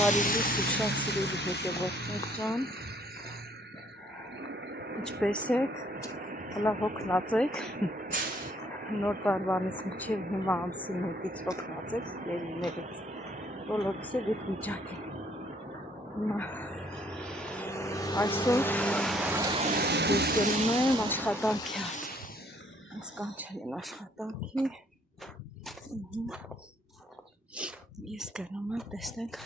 Բարիլի սուշան սիրելի հետևորդներ ջան, ինչպես եք, հլա հոգնած եք, նոր տարվանից մինչև հիմա ամսի 1-ից հոգնած եք, երիներից, բոլորս էլ այդ վիճակի։ Հիմա այսօր ես գնում եմ աշխատանքի արդեն, սկանչել են աշխատանքի, ես գնում եմ, տեսնենք,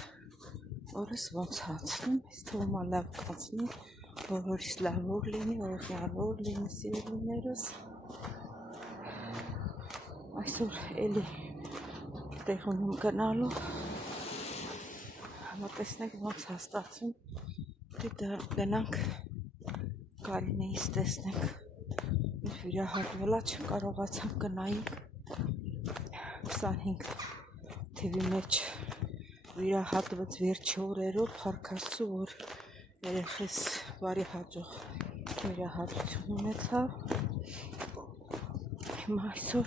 օրս ոնց անցնում, ես թվում է լավ կանցնի, բոլորիս լավ օր լինի, օրհնյալ օր լինի սիրելիներս։ Այսօր էլի տեղ ունեմ գնալու, համա տեսնենք ոնց հաստացում, դե գնանք Կարինեից տեսնենք, վիրահատվելա չկարողացանք գնայինք 25 թվի մեջ վիրահատված վերջի օրերով փառքաստու, որ երեխես բարի հաջող վիրահատություն ունեցավ։ Հիմա այսօր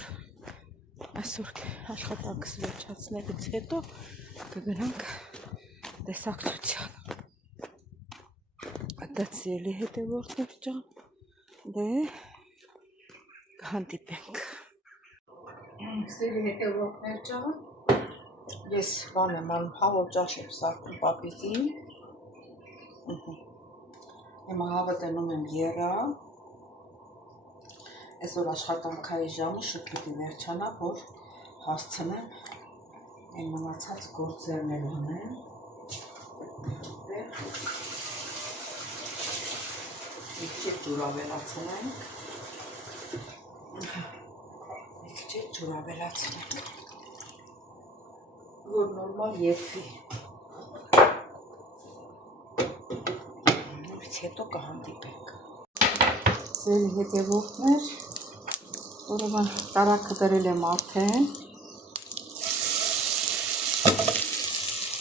աշխատանքս վերջացնելուց հետո կգնանք տեսակցության։ Դա սիրելի հետևորդներ ջան, դե կհանդիպենք։ Սիրելի հետևորդներ ջան, ես բան եմ անում, հավով ճաշ եմ սարքում պապիկին։ Հիմա հավը դնում եմ եռա։ Այսօր աշխատանքային ժամը շուտ պիտի վերջանա, որ հասցնեմ այն մնացած գործերներ անեմ։ Մի քիչ ջուր ավելացնենք։ Որ նորմալ եթվի։ Նորից հետո կհանդիպենք։ Սիրելի հետևորդներ, ուրեմն տարակը դրել եմ արդեն։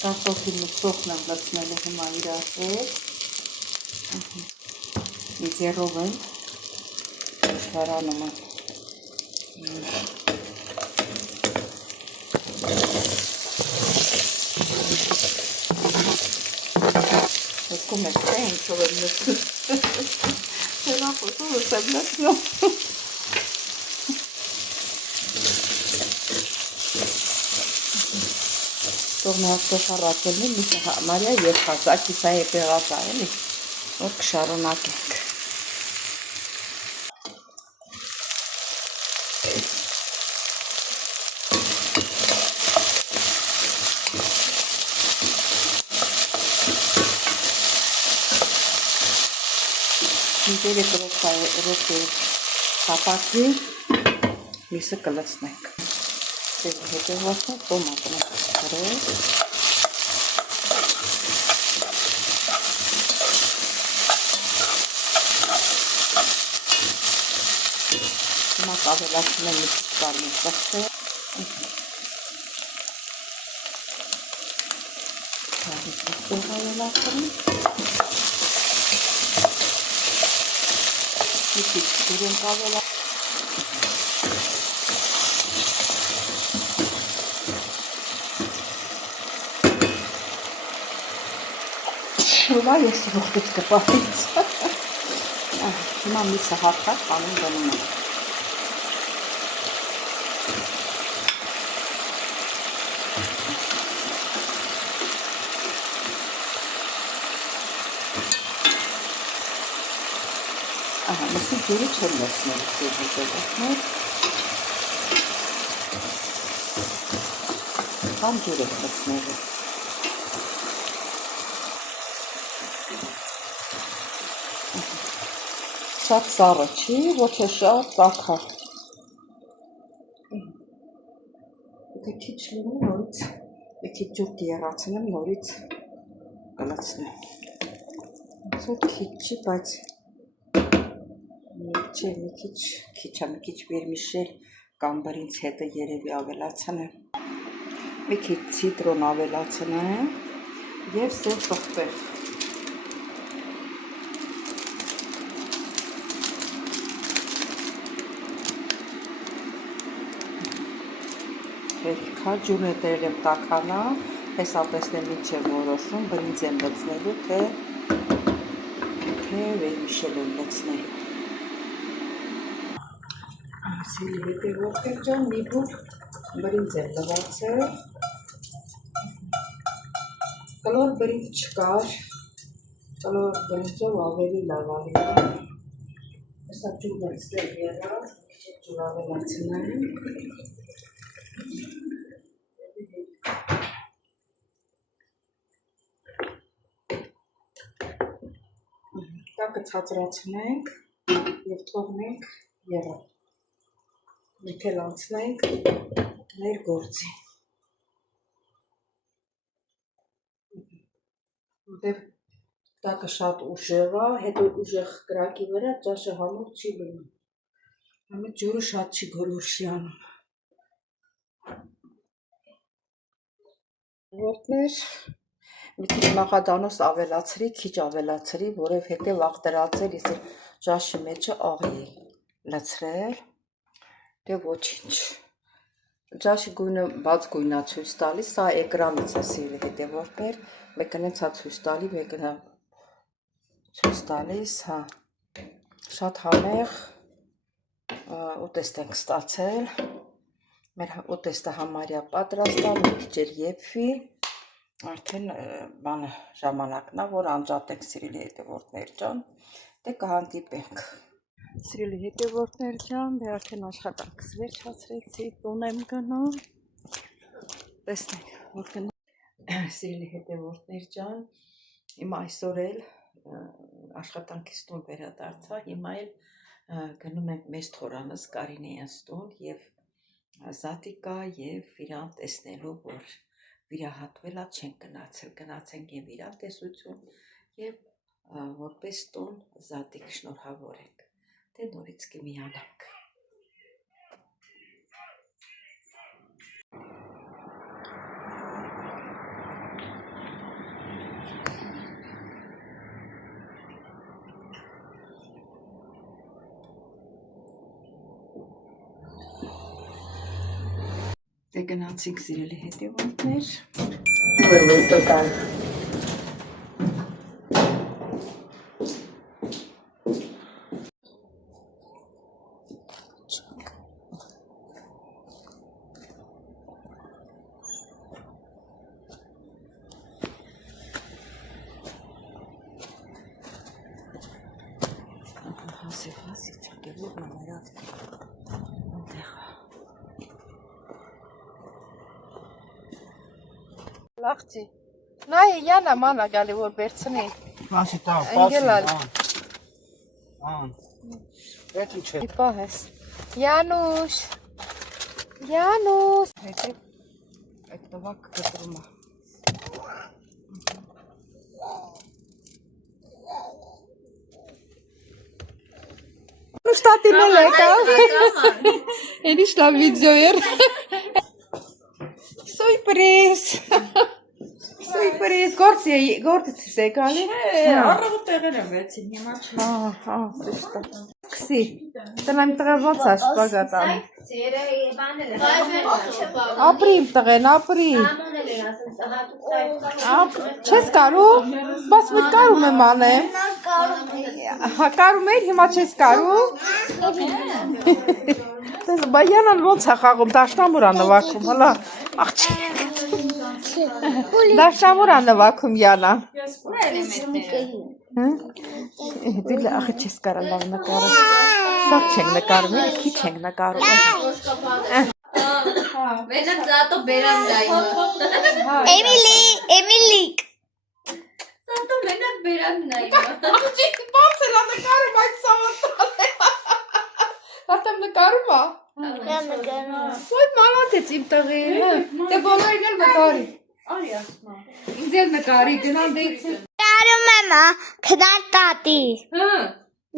Կարտոֆիլն ու սոխն եմ լցնել հիմա իրար հետ։ Մի ձեռով եմ շարանում եմ։ Եկում ես թե ինչով եմ լցնում։ Հետո խոսում եմ լցնում։ Թողնի հաստո շարացելնի միսը համարյա երկած, ակիսա եպեղած այլի, որ կշարունակենք։ Մինչև ռոքի հապակվի, միսը կլցնենք։ Հետևորդներ տոմատն եմ կրել։ Հիմա կավելացնում եմ մի քիչ կարմիր ծխսեր։ Կարմիր ավելացնում։ Մի քիչ ջուր ենք ավելացնում։ Շուվա ես ողջից կպահից։ Հիմա միսը հարկած անում դնում եմ։ Միսի ջուրը չեմ լցնել հետևորդներ։ Կամ ջուր եմ լցնելու։ Շատ սառը չի, ոչ է շատ ծակա։ Եթե քիչ լինի, նորից մի քիչ ջուր կիեռացնեմ, նորից կլցնեմ։ Ոնց քիչ չի, բայց մի քիչ վերմիշել կամ բրինձ հետը երևի ավելացնեմ։ Մի քիչ ցիտրոն ավելացնեմ եւ սև պղպեղ։ Քաջուրն է դրել եմ տաքանա, հեսապես եմ միջև որոշում, բրինձ եմ լցնելու, թե վերմիշել եմ լցնելու։ Սիրելի հետևորդներ ջան, մի բուր բրինձ եմ լվացել, կլոր բրինձ չկար, կլոր բրինձով ավելի լավ արիլ, հեսա ջուրն ստեղ եղած, ջուր ավելացնեմ, տակը ցածրացնենք և թողնենք եղել, մենք էլ անցնենք մեր գործի, որտև տակը շատ ուժեղ է, հետո ուժեղ կրակի վրա ճաշը համուր չի լինում, համի ջուրը շատ չի գոլորշի անում, որտներ մի քիչ նախադանոց ավելացրի, քիչ ավելացրի, որովհետև աղտրացել ես ճաշի մեջը աղի լցրել, դե ոչինչ, ճաշի գույնը բաց գույնա ցույց տալիս, սա էկրանից է սիրելի հետևորդներ, մեկն է ցույց տալի, մեկն է ցույց տալիս, հա, շատ համեղ ուտեստ ենք ստացել, մեր ուտեստը համարյա պատրաստ է, մի քիչ էր եփվի, արդեն բանը ժամանակն է, որ անջատենք սիրելի հետևորդներ ջան, դե կհանդիպենք։ Սիրելի հետևորդներ ջան, դե արդեն աշխատանքս վերջացրեցի, տուն եմ գնում, տեսնենք, որ գնում։ Սիրելի հետևորդներ ջան, հիմա այսօր էլ աշխատանքից տուն վերադարձա, հիմա էլ գնում ենք մեծ թորանս Կարինեյանց տուն և Զատիկա և իրան տեսնելու, որ վիրահատվել չենք գնացել, գնացենք և իրան տեսություն և որպես տուն Զատիկ շնորհավորենք, դե նորից կմիանանք։ Դե գնացինք սիրելի հետևորդներ, հասի չակելով նամարավ այնտեղ լաղջի, նայ յանա մանա գալի, որ բերցնի Մասի տա, Ընգելալ Պետի չէ Իպահ ես Յանուշ հետև այդ տվակ կտրում է Շտատին էլ եկավ Էնի շտա վիդեո էր Սույպրես գործից ես եկալի Առավոտ տեղեր եմ վերցին, հիմա չէ Քսի, տնայմ տղա ոնց է շպագատան Ապրի իմ տղեն, ապրի Չես կարու, բաս մույտ կարում եմ անեմ Կարում էր, հիմա չես կարու Բայանան ոնց է խաղում, դաշնամուր է նվաքում, հլա Դաշնամուր է նվաքում Յանան Դիլը ախի չես կարալ լավ նկարս Սակ չենք նկարում, քիչ ենք նկարում Մենակ զատո բերանն Էմիլիկ Զատո մենակ բերանն այմա Աղջիկ բաց էլ նկարում այդ սավատան Հատեմ նկարում է Ոյտ մանատեց իմ տղի Դե բոլորին էլ նկարի Արի ասմա Ինձ էլ նկարի գնան դեքսի Նկարում եմ քնար տատի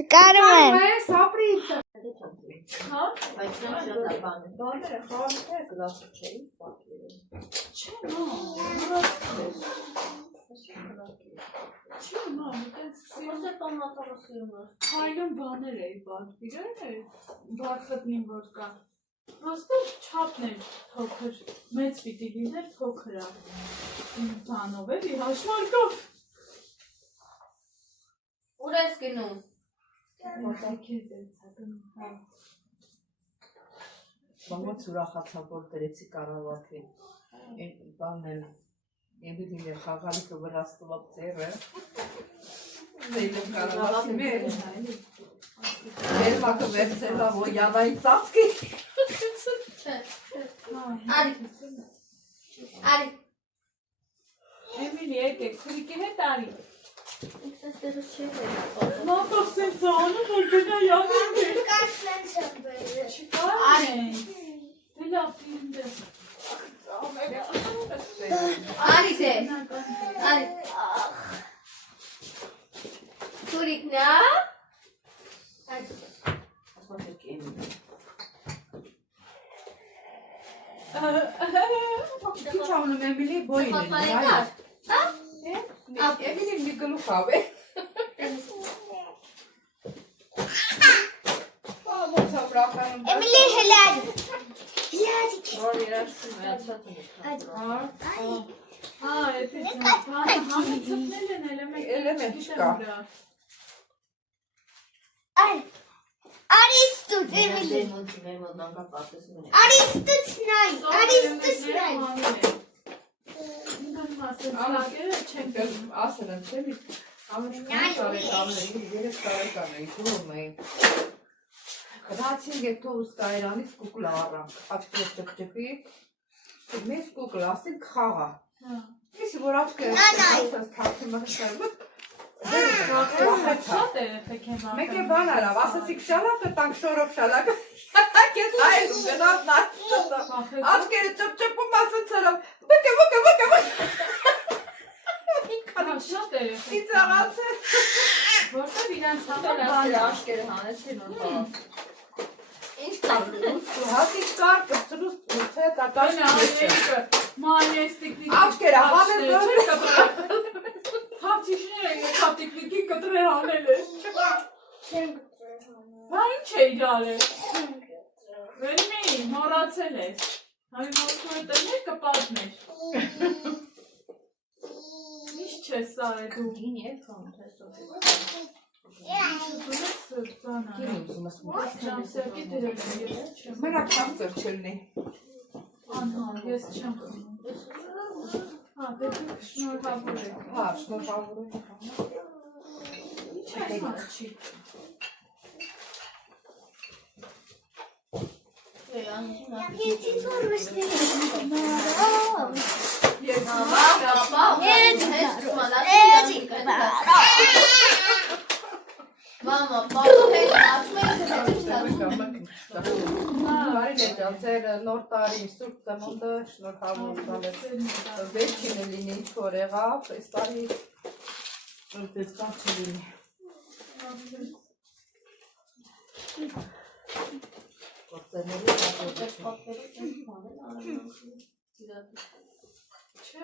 Նկարում եմ Ես ապրի իմ տղի Հա, բայց նա շատ աբան է Բաները խաղանքները գլասը չէի պատվիրում Չէ, մա Չէ, մա, մտենց Ոսե պամատարը սիրում է Հայլում բաներ էի պատվիրել, բար խտնին որ կա, Պրոստը չափն է փոքր, մեծ պիտի լիներ փոքր է։ Իմ տանով էլի հաշվարկով։ Ուր ես գնում։ Ոնց ուրախացա, որ դրեցի կարավաթին։ Բանն էլ Էմիլին էլ խաղալիքը վրաստվող ձերը։ Դեյլում կարավաթի մեր։ Երմակը վերցելա ոյանայի ծածկի։ Արի։ Արի։ Էմիլի եկեք, քրիկի հետ արի։ Ինքս դերս չի է։ Մատով սենց անում, որ գնա յանում է։ Կասնենց եմ բերել։ Արի։ Դե լավ դիրմ դե։ Արի դե։ Արի։ Քուրիկնա։ Ինչ անում Էմիլի բոյին է։ Էմիլին մի գլուխավ է։ Էմիլի հելար։ Որ երաշտում է ացած ունի։ Էդի համի ծպնել են Էլեմենտ չկա։ Արիստուտ, Էմիլի։ Արիստուտ նայ, Արիստուտ նայ։ Ասել եմ, չէ՞ ամեն տարեկանների 3 տարեկան էի գնում էի։ Գնացինք այդ թողուս կայարանից կուկլա առանք, աչքեր ճպճպի, մեզ կուկլ, ասենք խաղա։ Եսի որ աչքեր ասած թարթի մխսար, Շատ երեխեք են մեկ է բան արավ, ասացիք շալակը տանք շորով շալակը, կեզ հայլում գնավ նաշտը, աչքերը ճպճպում ասած արավ, բկը, շատ երեխեք ինձ աղաց է։ Որտև իրանց համար Ասել աշկերը հանեցին ու խաղ։ Ինչ կապլուս։ Հատիկ կար, կծրուս, թե տատաշ մանեստիկնիկի աչքերը հանել հապտիշները հապտիկնիկի կտրե հանել է Չեմ Հա ինչ է իրար է Վերմի, մորացել ես Հավի մորքու է տներ կպատներ Ինչ չես սար է դու Գին եվ խամ, թե սոտի։ Ժամսերկի դրել եմ ես չեմ Մենակ շամսեր չլնի։ Անհան, ես չեմ խմում Հա, դե դուք շնորհավոր եք Հա, շնորհավոր եմ։ Ինչ այս աչի Եթե թորմեսների Մամա, պապու հետ ասում եք Բարի լեջան, ձեր նոր տարի սուրբ ծնունդը շնորհավոր բալես։ Վերջինը լինի ինչ որ եղավ, այս տարի որպես կան չլինի։ Գործերների Չէ՞